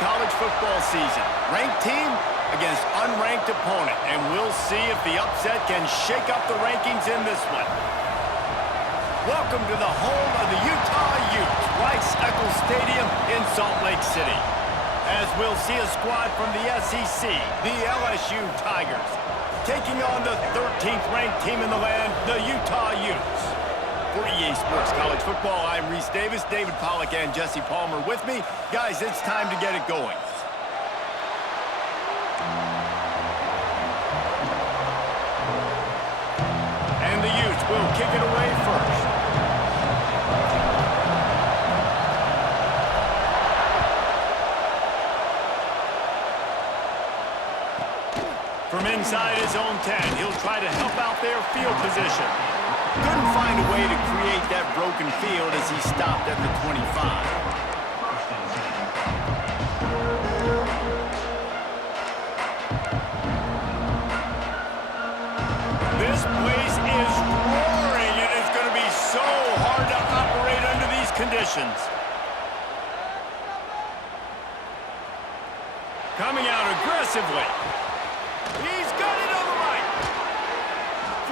college football season. Ranked team against unranked opponent, and we'll see if the upset can shake up the rankings in this one. Welcome to the home of the Utah Utes, Rice-Eccles Stadium in Salt Lake City. As we'll see a squad from the SEC, the LSU Tigers, taking on the 13th ranked team in the land, the Utah Utes. For EA Sports College Football, I'm Reese Davis, David Pollack and Jesse Palmer with me. Guys, it's time to get it going. And the Utes will kick it away first. From inside his own 10, he'll try to help out their field position. Couldn't find a way to create that broken field as he stopped at the 25. This place is roaring, and it's going to be so hard to operate under these conditions. Coming out aggressively. He's got it on the right.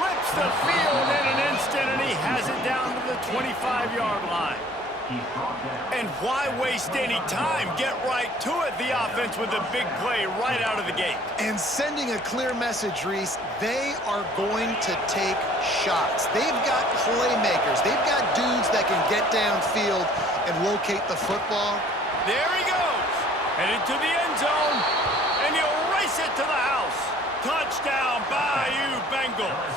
Flips the field in an instant, and he has it down to the 25-yard line. And why waste any time? Get right to it, the offense, with a big play right out of the gate. And sending a clear message, Reese, they are going to take shots. They've got playmakers. They've got dudes that can get downfield and locate the football. There he goes. Headed to the end zone, and he'll race it to the house. Touchdown, Bayou Bengals.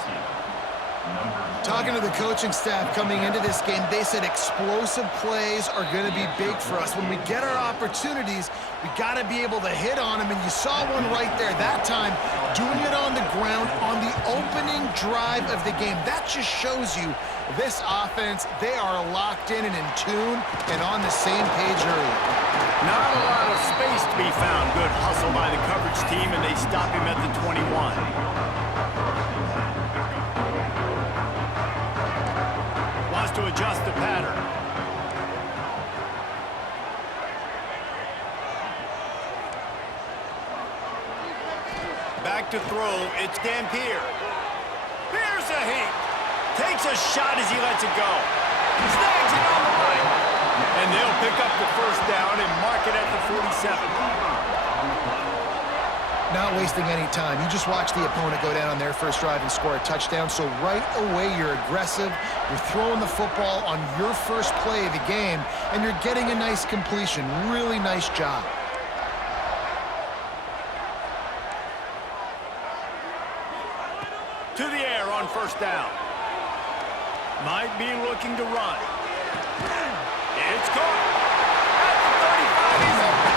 Talking to the coaching staff coming into this game, they said explosive plays are going to be big for us. When we get our opportunities, we got to be able to hit on them, and you saw one right there that time, doing it on the ground on the opening drive of the game. That just shows you this offense, they are locked in and in tune and on the same page early. Not a lot of space to be found. Good hustle by the coverage team, and they stop him at the 21. Wants to adjust the pattern. Back to throw. It's Dampier. Here's a heat. Takes a shot as he lets it go. Snags it on the right. And they'll pick up the first down and mark it at the 47. Not wasting any time. You just watch the opponent go down on their first drive and score a touchdown. So right away, you're aggressive. You're throwing the football on your first play of the game, and you're getting a nice completion. Really nice job. To the air on first down. Might be looking to run. It's caught. At the 35, he's open.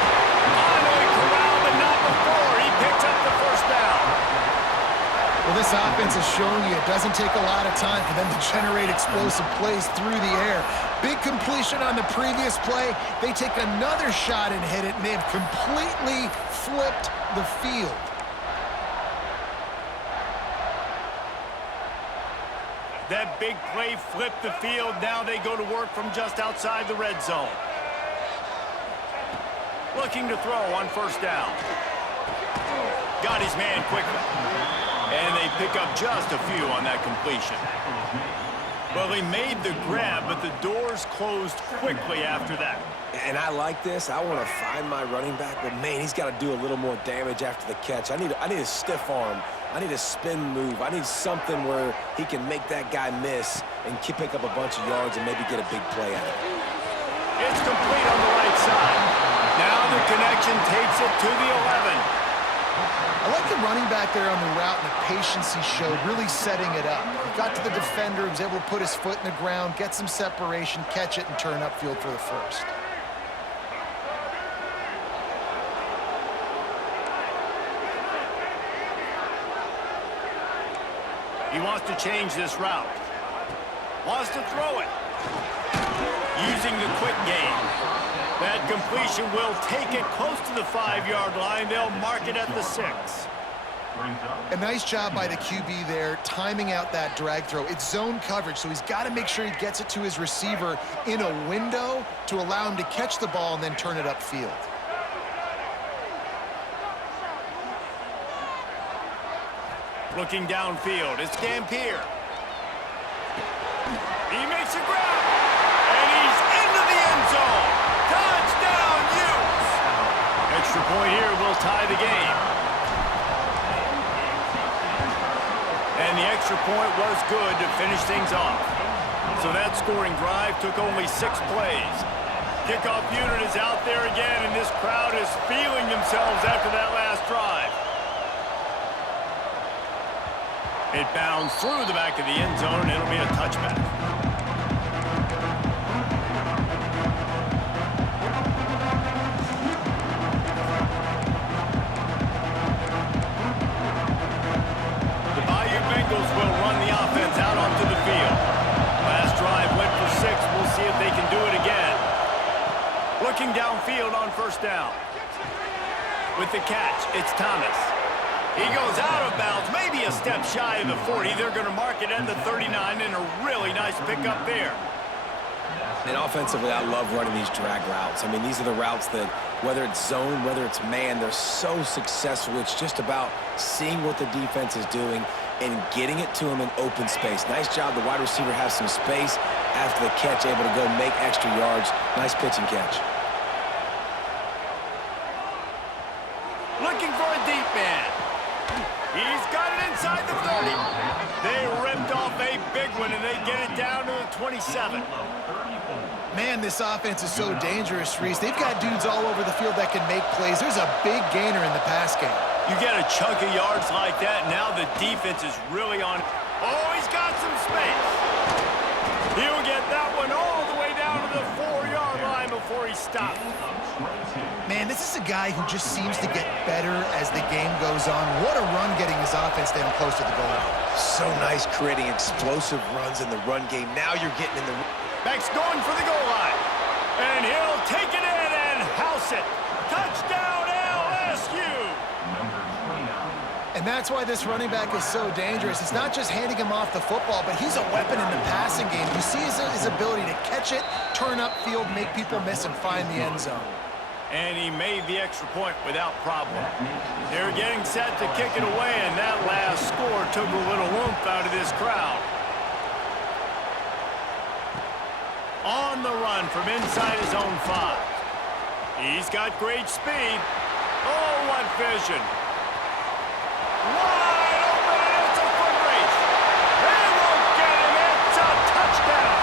Finally corralled, but not before. He picks up the first down. Well, this offense is showing you it doesn't take a lot of time for them to generate explosive plays through the air. Big completion on the previous play. They take another shot and hit it, and they've completely flipped the field. That big play flipped the field. Now they go to work from just outside the red zone. Looking to throw on first down. Got his man quickly. And they pick up just a few on that completion. Well, he made the grab, but the doors closed quickly after that. And I like this. I want to find my running back, but man, he's got to do a little more damage after the catch. I need a stiff arm. I need a spin move. I need something where he can make that guy miss and pick up a bunch of yards and maybe get a big play out of it. It's complete on the right side. Now the connection takes it to the 11. I like the running back there on the route and the patience he showed, really setting it up. He got to the defender, he was able to put his foot in the ground, get some separation, catch it, and turn upfield for the first. He wants to change this route. Wants to throw it. Using the quick game. That completion will take it close to the 5-yard line. They'll mark it at the 6. A nice job by the QB there, timing out that drag throw. It's zone coverage, so he's got to make sure he gets it to his receiver in a window to allow him to catch the ball and then turn it upfield. Looking downfield, it's Dampier. He makes a grab, and he's into the end zone. Touchdown, Utes! Extra point here will tie the game. And the extra point was good to finish things off. So that scoring drive took only 6 plays. Kickoff unit is out there again, and this crowd is feeling themselves after that last drive. It bounds through the back of the end zone, and it'll be a touchback. The Bayou Bengals will run the offense out onto the field. Last drive went for 6. We'll see if they can do it again. Looking downfield on first down. With the catch, it's Thomas. He goes out of bounds, maybe a step shy of the 40. They're going to mark it at the 39, and a really nice pickup there. And offensively, I love running these drag routes. I mean, these are the routes that, whether it's zone, whether it's man, they're so successful. It's just about seeing what the defense is doing and getting it to him in open space. Nice job. The wide receiver has some space after the catch, able to go make extra yards. Nice pitch and catch. Looking for a deep man. He's got it inside the 30. They ripped off a big one, and they get it down to the 27. Man, this offense is so dangerous, Reese. They've got dudes all over the field that can make plays. There's a big gainer in the pass game. You get a chunk of yards like that, now the defense is really on. Oh, he's got some space. He'll get that one all the way down to the 4-yard line before he stops. Man, this is a guy who just seems to get better as the game goes on. What a run getting his offense down close to the goal line. So nice creating explosive runs in the run game. Now you're getting in the... Beck's going for the goal line. And he'll take it in and house it. Touchdown, LSU! And that's why this running back is so dangerous. It's not just handing him off the football, but he's a weapon in the passing game. You see his ability to catch it, turn upfield, make people miss, and find the end zone. And he made the extra point without problem. They're getting set to kick it away, and that last score took a little oomph out of this crowd. On the run from inside his own 5. He's got great speed. Oh, what vision. Wide open, and it's a foot race. They won't get him. It's a touchdown.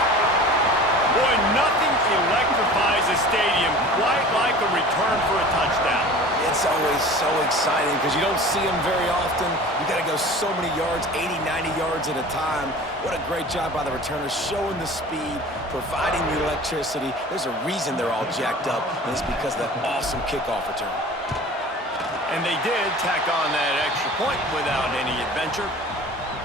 Boy, nothing electrifies a stadium quite like a return for a touchdown. It's always so exciting because you don't see them very often. You got to go so many yards, 80, 90 yards at a time. What a great job by the returners, showing the speed, providing the electricity. There's a reason they're all jacked up, and it's because of that awesome kickoff return. And they did tack on that extra point without any adventure.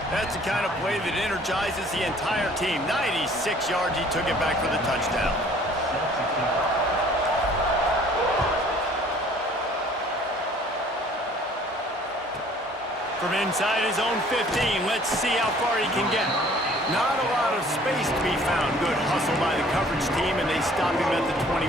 That's the kind of play that energizes the entire team. 96 yards, he took it back for the touchdown. From inside his own 15, let's see how far he can get. Not a lot of space to be found. Good hustle by the coverage team, and they stop him at the 21.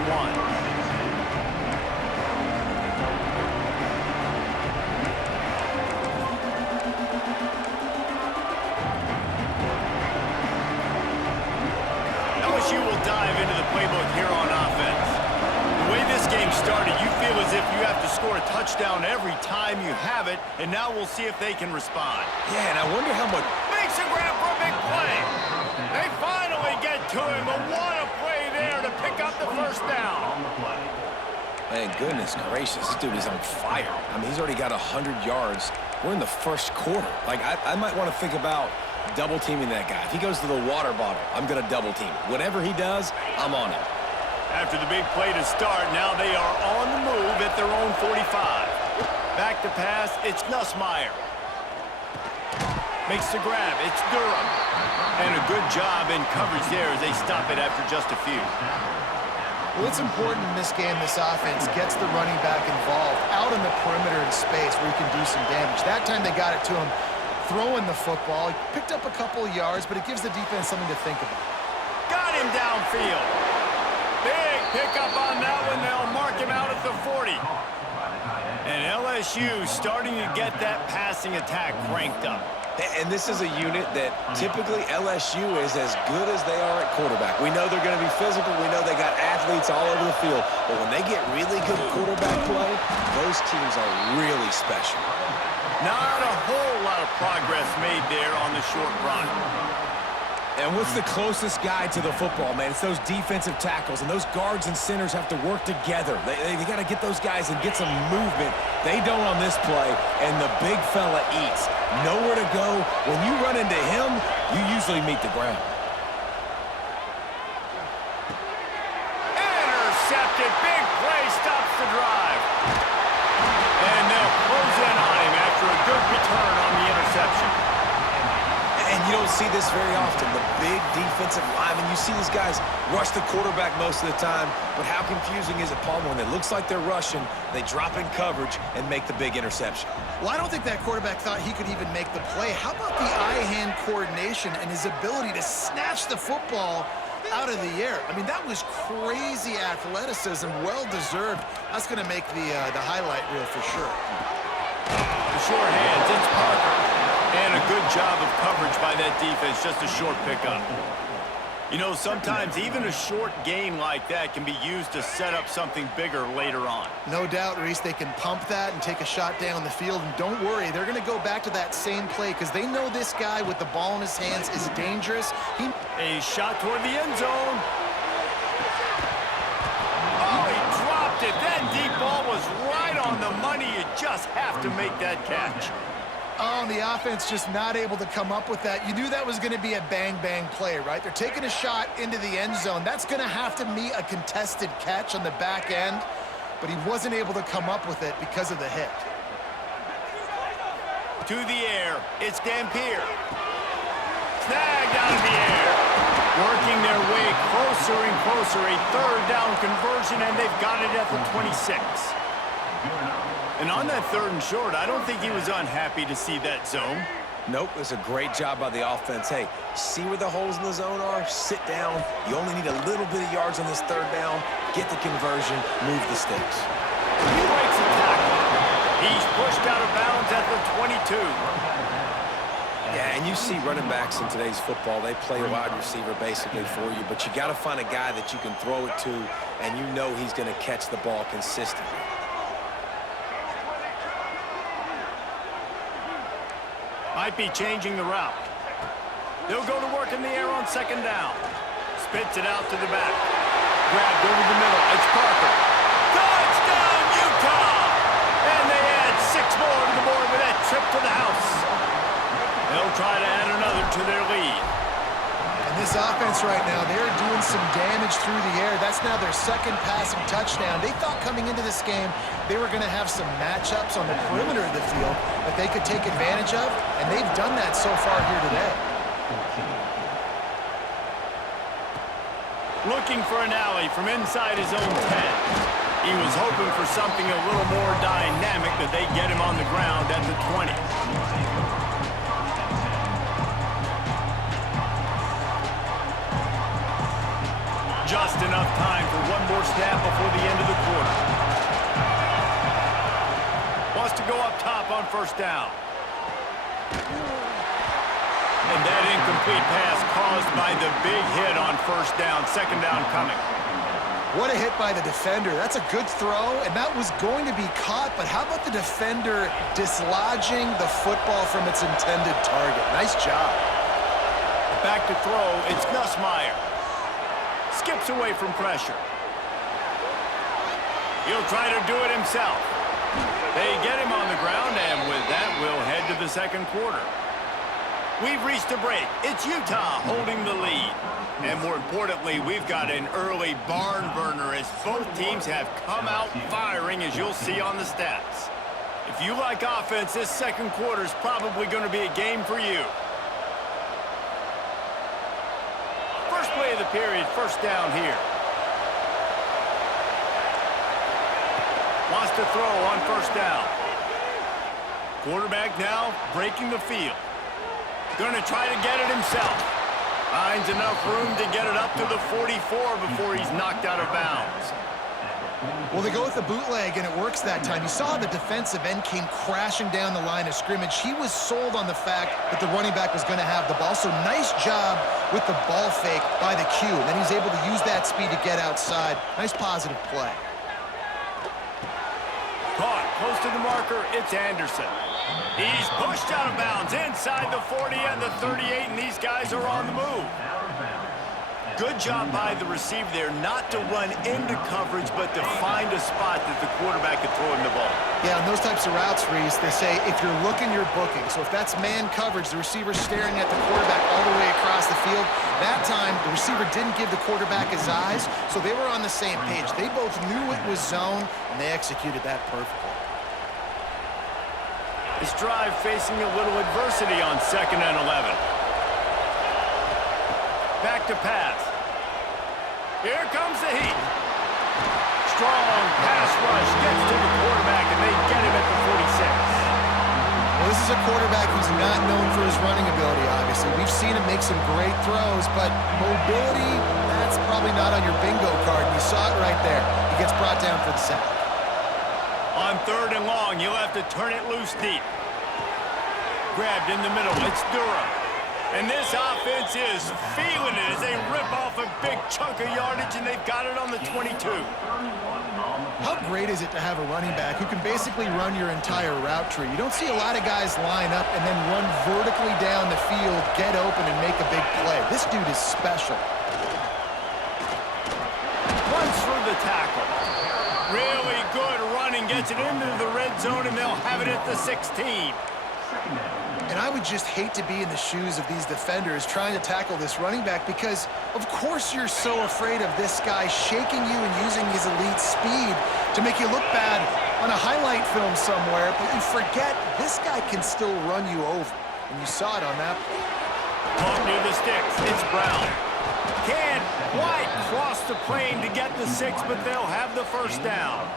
LSU will dive into the playbook here on offense. The way this game started, you feel as if you have to score a touchdown every time you have it, and now we'll see if they can respond. Yeah, and I wonder how much... Makes a grab for a big play. They finally get to him, but what a play there to pick up the first down. Man, goodness gracious, this dude is on fire. I mean, he's already got 100 yards. We're in the first quarter. Like, I might want to think about double-teaming that guy. If he goes to the water bottle, I'm going to double-team. Whatever he does, I'm on him. After the big play to start, now they are on the move at their own 45. Back to pass, it's Nussmeier. Makes the grab, it's Durham. And a good job in coverage there as they stop it after just a few. Well, it's important in this game, this offense gets the running back involved out in the perimeter in space where he can do some damage. That time they got it to him throwing the football. He picked up a couple of yards, but it gives the defense something to think about. Got him downfield. Big pickup on that one. They'll mark him out at the 40. And LSU starting to get that passing attack cranked up. And this is a unit that typically LSU is as good as they are at quarterback. We know they're going to be physical. We know they got athletes all over the field. But when they get really good quarterback play, those teams are really special. Not a whole lot of progress made there on the short run. And what's the closest guy to the football, man? It's those defensive tackles, and those guards and centers have to work together. They got to get those guys and get some movement. They don't on this play, and the big fella eats. Nowhere to go. When you run into him, you usually meet the ground. Intercepted. Big play stops the drive. And they'll close in on him after a good return on the interception. And you don't see this very often. The big defensive linemen, you see these guys rush the quarterback most of the time, but how confusing is it, Paul, when it looks like they're rushing, they drop in coverage and make the big interception? Well, I don't think that quarterback thought he could even make the play. How about the eye-hand coordination and his ability to snatch the football out of the air? I mean, that was crazy athleticism, well-deserved. That's going to make the highlight reel for sure. The short hands, it's Parker. And a good job of coverage by that defense, just a short pickup. You know, sometimes even a short gain like that can be used to set up something bigger later on. No doubt, Reese, they can pump that and take a shot down the field. And don't worry, they're going to go back to that same play because they know this guy with the ball in his hands is dangerous. A shot toward the end zone. Oh, he dropped it. That deep ball was right on the money. You just have to make that catch. Oh, and the offense just not able to come up with that. You knew that was going to be a bang-bang play, right? They're taking a shot into the end zone. That's going to have to meet a contested catch on the back end, but he wasn't able to come up with it because of the hit. To the air, it's Dampier. Snagged out of the air. Working their way closer and closer. A third down conversion, and they've got it at the 26. And on that third and short, I don't think he was unhappy to see that zone. Nope, it's a great job by the offense. Hey, see where the holes in the zone are? Sit down. You only need a little bit of yards on this third down. Get the conversion, move the sticks. He breaks a tackle. He's pushed out of bounds at the 22. Yeah, and you see running backs in today's football, they play a wide receiver basically for you, but you got to find a guy that you can throw it to, and you know he's going to catch the ball consistently. Might be changing the route. They'll go to work in the air on second down. Spits it out to the back. Grabbed over the middle. It's Parker. Touchdown, Utah! And they add 6 more to the board with that trip to the house. They'll try to add another to their lead. And this offense right now, they're doing some damage through the air. That's now their second passing touchdown. They thought coming into this game they were going to have some matchups on the perimeter of the field that they could take advantage of, and they've done that so far here today. Looking for an alley from inside his own 10. He was hoping for something a little more dynamic, that they get him on the ground at the 20. Just enough time for one more snap before the end of the quarter. Wants to go up top on first down. And that incomplete pass caused by the big hit on first down. Second down coming. What a hit by the defender. That's a good throw, and that was going to be caught, but how about the defender dislodging the football from its intended target? Nice job. Back to throw, it's Nussmeier. Skips away from pressure. He'll try to do it himself. They get him on the ground, and with that, we'll head to the second quarter. We've reached a break. It's Utah holding the lead. And more importantly, we've got an early barn burner as both teams have come out firing, as you'll see on the stats. If you like offense, this second quarter is probably going to be a game for you. First play of the period, first down here. Wants to throw on first down. Quarterback now breaking the field. Going to try to get it himself. Finds enough room to get it up to the 44 before he's knocked out of bounds. Well, they go with the bootleg, and it works that time. You saw the defensive end came crashing down the line of scrimmage. He was sold on the fact that the running back was going to have the ball. So nice job with the ball fake by the Q. And then he's able to use that speed to get outside. Nice positive play. Caught close to the marker, it's Anderson. He's pushed out of bounds inside the 40 and the 38, and these guys are on the move. Good job by the receiver there not to run into coverage, but to find a spot that the quarterback could throw him the ball. Yeah, on those types of routes, Reese, they say if you're looking, you're booking. So if that's man coverage, the receiver's staring at the quarterback all the way across the field. That time, the receiver didn't give the quarterback his eyes, so they were on the same page. They both knew it was zone, and they executed that perfectly. This drive facing a little adversity on 2nd and 11. Back to pass. Here comes the heat. Strong pass rush gets to the quarterback, and they get him at the 46. Well, this is a quarterback who's not known for his running ability, obviously. We've seen him make some great throws, but mobility, that's probably not on your bingo card. You saw it right there. He gets brought down for the sack. On 3rd and long, you'll have to turn it loose deep. Grabbed in the middle, it's Durham. And this offense is feeling it as they rip off a big chunk of yardage, and they've got it on the 22. How great is it to have a running back who can basically run your entire route tree? You don't see a lot of guys line up and then run vertically down the field, get open, and make a big play. This dude is special. Runs through the tackle. Really good running, gets it into the red zone, and they'll have it at the 16. And I would just hate to be in the shoes of these defenders trying to tackle this running back because, of course, you're so afraid of this guy shaking you and using his elite speed to make you look bad on a highlight film somewhere, but you forget this guy can still run you over. And you saw it on that play. Caught near the sticks. It's Brown. Can't quite cross the plane to get the 6, but they'll have the first down.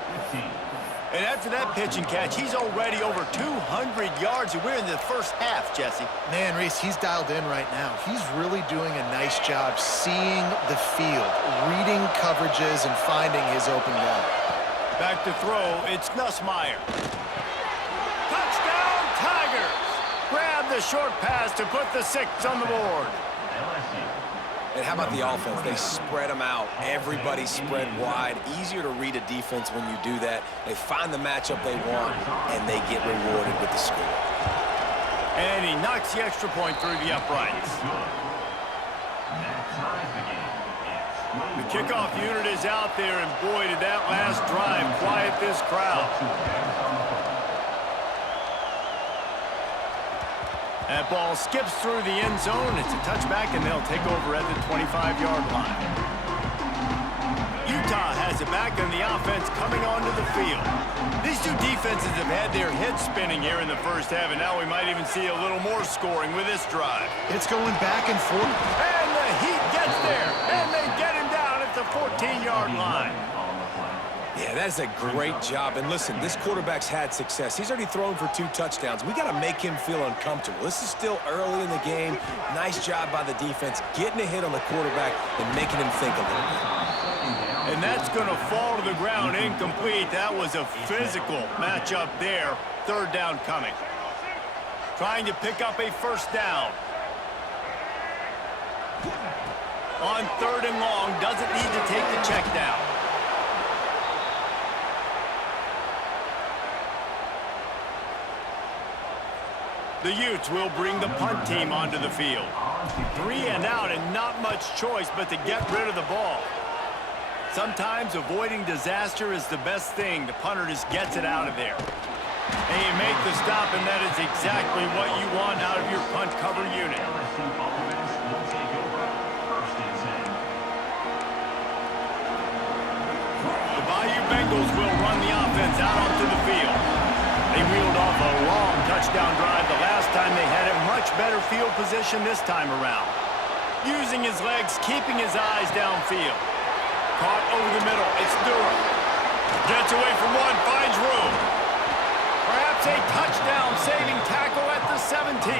And after that pitch and catch, he's already over 200 yards, and we're in the first half, Jesse. Man, Reese, he's dialed in right now. He's really doing a nice job seeing the field, reading coverages, and finding his open guy. Back to throw, it's Nussmeier. Touchdown, Tigers! Grab the short pass to put the 6 on the board. And how about the offense? They spread them out. Everybody spread wide. Easier to read a defense when you do that. They find the matchup they want, and they get rewarded with the score. And he knocks the extra point through the uprights. The kickoff unit is out there, and boy, did that last drive quiet this crowd. That ball skips through the end zone. It's a touchback, and they'll take over at the 25-yard line. Utah has it back, and the offense coming onto the field. These two defenses have had their heads spinning here in the first half, and now we might even see a little more scoring with this drive. It's going back and forth. And the Heat gets there, and they get him down at the 14-yard line. Yeah, that is a great job. And listen, this quarterback's had success. He's already thrown for 2 touchdowns. We got to make him feel uncomfortable. This is still early in the game. Nice job by the defense, getting a hit on the quarterback and making him think a little bit. And that's going to fall to the ground incomplete. That was a physical matchup there. 3rd down coming. Trying to pick up a first down. On 3rd and long, doesn't need to take the check down. The Utes will bring the punt team onto the field. 3 and out, and not much choice but to get rid of the ball. Sometimes avoiding disaster is the best thing. The punter just gets it out of there. And you make the stop, and that is exactly what you want out of your punt cover unit. The Bayou Bengals will run the offense out onto the field. They reeled off a long touchdown drive the last time they had it. Much better field position this time around. Using his legs, keeping his eyes downfield. Caught over the middle. It's Durham. Gets away from one, finds room. Perhaps a touchdown-saving tackle at the 17.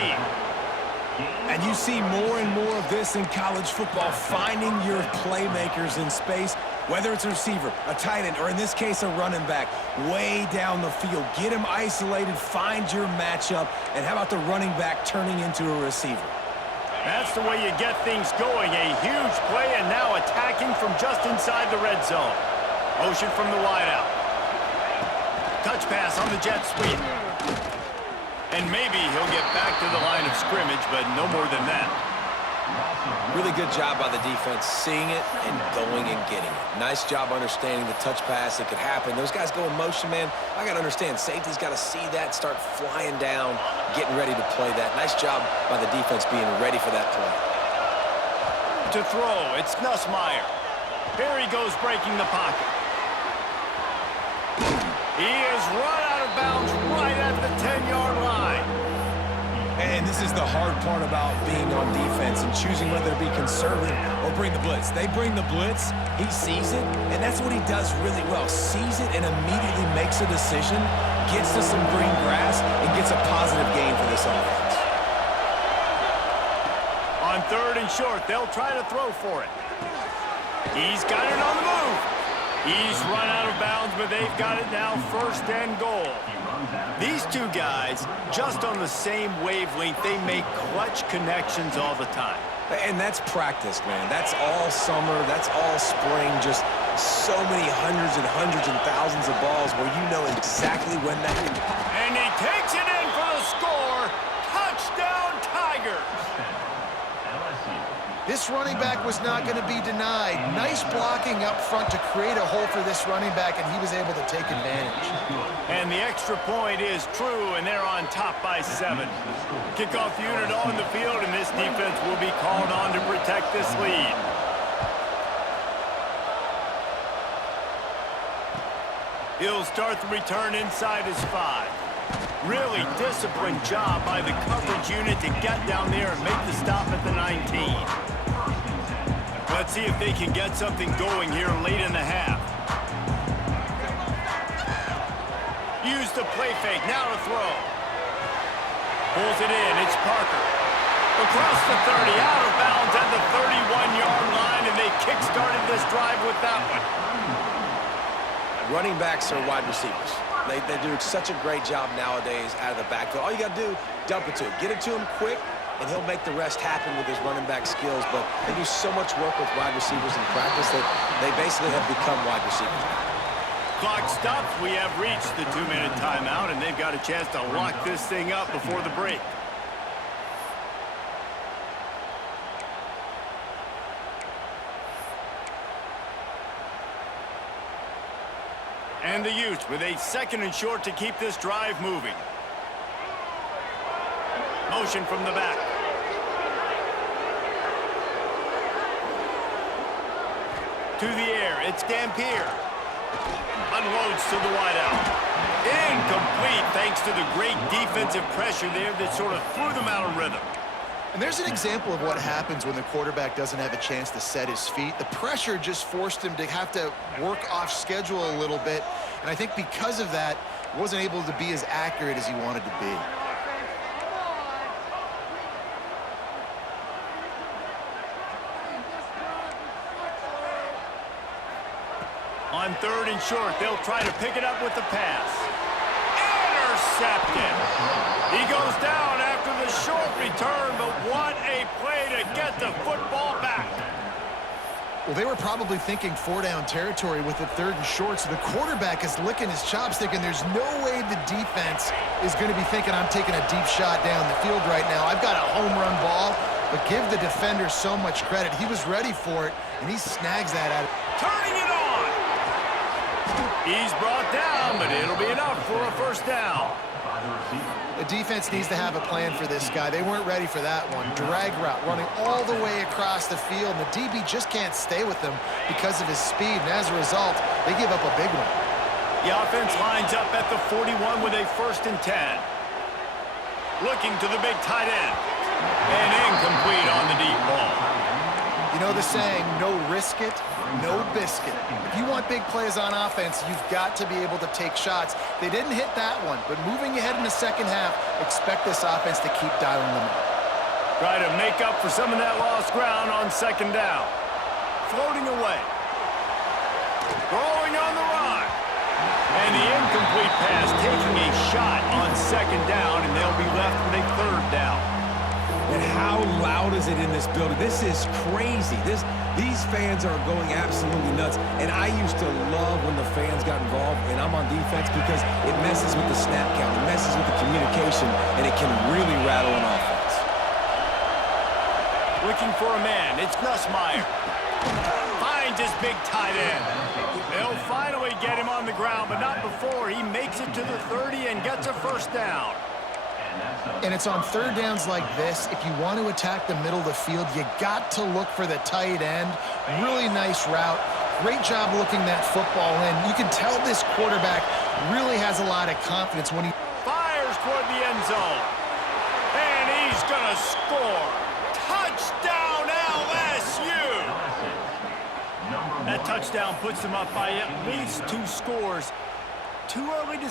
And you see more and more of this in college football, finding your playmakers in space. Whether it's a receiver, a tight end, or in this case, a running back, way down the field. Get him isolated, find your matchup, and how about the running back turning into a receiver? That's the way you get things going. A huge play, and now attacking from just inside the red zone. Motion from the wideout. Touch pass on the jet sweep. And maybe he'll get back to the line of scrimmage, but no more than that. Really good job by the defense, seeing it and going and getting it. Nice job understanding the touch pass. It could happen. Those guys go in motion, man. I got to understand, safety's got to see that, start flying down, getting ready to play that. Nice job by the defense being ready for that play. To throw, it's Nussmeier. Here he goes breaking the pocket. He is run out of bounds right at the 10-yard line. And this is the hard part about being on defense and choosing whether to be conservative or bring the blitz. They bring the blitz, he sees it, and that's what he does really well. Sees it and immediately makes a decision, gets to some green grass, and gets a positive gain for this offense. On 3rd and short, they'll try to throw for it. He's got it on the move. He's run out of bounds, but they've got it now 1st and goal. These two guys, just on the same wavelength, they make clutch connections all the time. And that's practice, man. That's all summer. That's all spring. Just so many hundreds and thousands of balls where you know exactly when that... And he takes it in for the score. Touchdown, Tigers. This running back was not going to be denied. Nice blocking up front to create a hole for this running back, and he was able to take advantage. And the extra point is true, and they're on top by 7. Kickoff unit on the field, and this defense will be called on to protect this lead. He'll start the return inside his 5. Really disciplined job by the coverage unit to get down there and make the stop at the 19. Let's see if they can get something going here late in the half. Use the play fake, now to throw. Pulls it in, it's Parker. Across the 30, out of bounds at the 31-yard line, and they kick-started this drive with that one. Running backs are wide receivers. They do such a great job nowadays out of the backfield. All you got to do, dump it to him. Get it to him quick, and he'll make the rest happen with his running back skills. But they do so much work with wide receivers in practice that they basically have become wide receivers. Clock stops. We have reached the 2-minute timeout, and they've got a chance to lock this thing up before the break. And the Utes with a 2nd and short to keep this drive moving. Motion from the back. To the air, it's Dampier. Unloads to the wideout. Incomplete thanks to the great defensive pressure there that sort of threw them out of rhythm. And there's an example of what happens when the quarterback doesn't have a chance to set his feet. The pressure just forced him to have to work off schedule a little bit. And I think because of that, he wasn't able to be as accurate as he wanted to be. On 3rd and short, they'll try to pick it up with the pass. Intercepted. He goes down after the short return, but what a play to get the football back. Well, they were probably thinking 4-down territory with the 3rd and short, so the quarterback is licking his chops thinking there's no way the defense is going to be thinking I'm taking a deep shot down the field right now. I've got a home run ball, but give the defender so much credit. He was ready for it, and he snags that out. Turning it on. He's brought down, but it'll be enough for a 1st down. The defense needs to have a plan for this guy. They weren't ready for that one. Drag route running all the way across the field, and the DB just can't stay with him because of his speed, and as a result, they give up a big one. The offense lines up at the 41 with a 1st and 10. Looking to the big tight end. And incomplete on the deep ball. You know the saying, no risk it, no biscuit. If you want big plays on offense, you've got to be able to take shots. They didn't hit that one, but moving ahead in the 2nd half, expect this offense to keep dialing them up. Try to make up for some of that lost ground on 2nd down. Floating away. Throwing on the run. And the incomplete pass taking a shot on second down, and they'll be left with a third down. And how loud is it in this building? This is crazy. These fans are going absolutely nuts. And I used to love when the fans got involved, and I'm on defense because it messes with the snap count, it messes with the communication, and it can really rattle an offense. Looking for a man, it's Nussmeier. Finds his big tight end. They'll finally get him on the ground, but not before he makes it to the 30 and gets a first down. And it's on third downs like this, if you want to attack the middle of the field, you got to look for the tight end. Really nice route. Great job looking that football in. You can tell this quarterback really has a lot of confidence when he Fires toward the end zone. And he's going to score. Touchdown, LSU! That touchdown puts them up by at least 2 scores. Too early to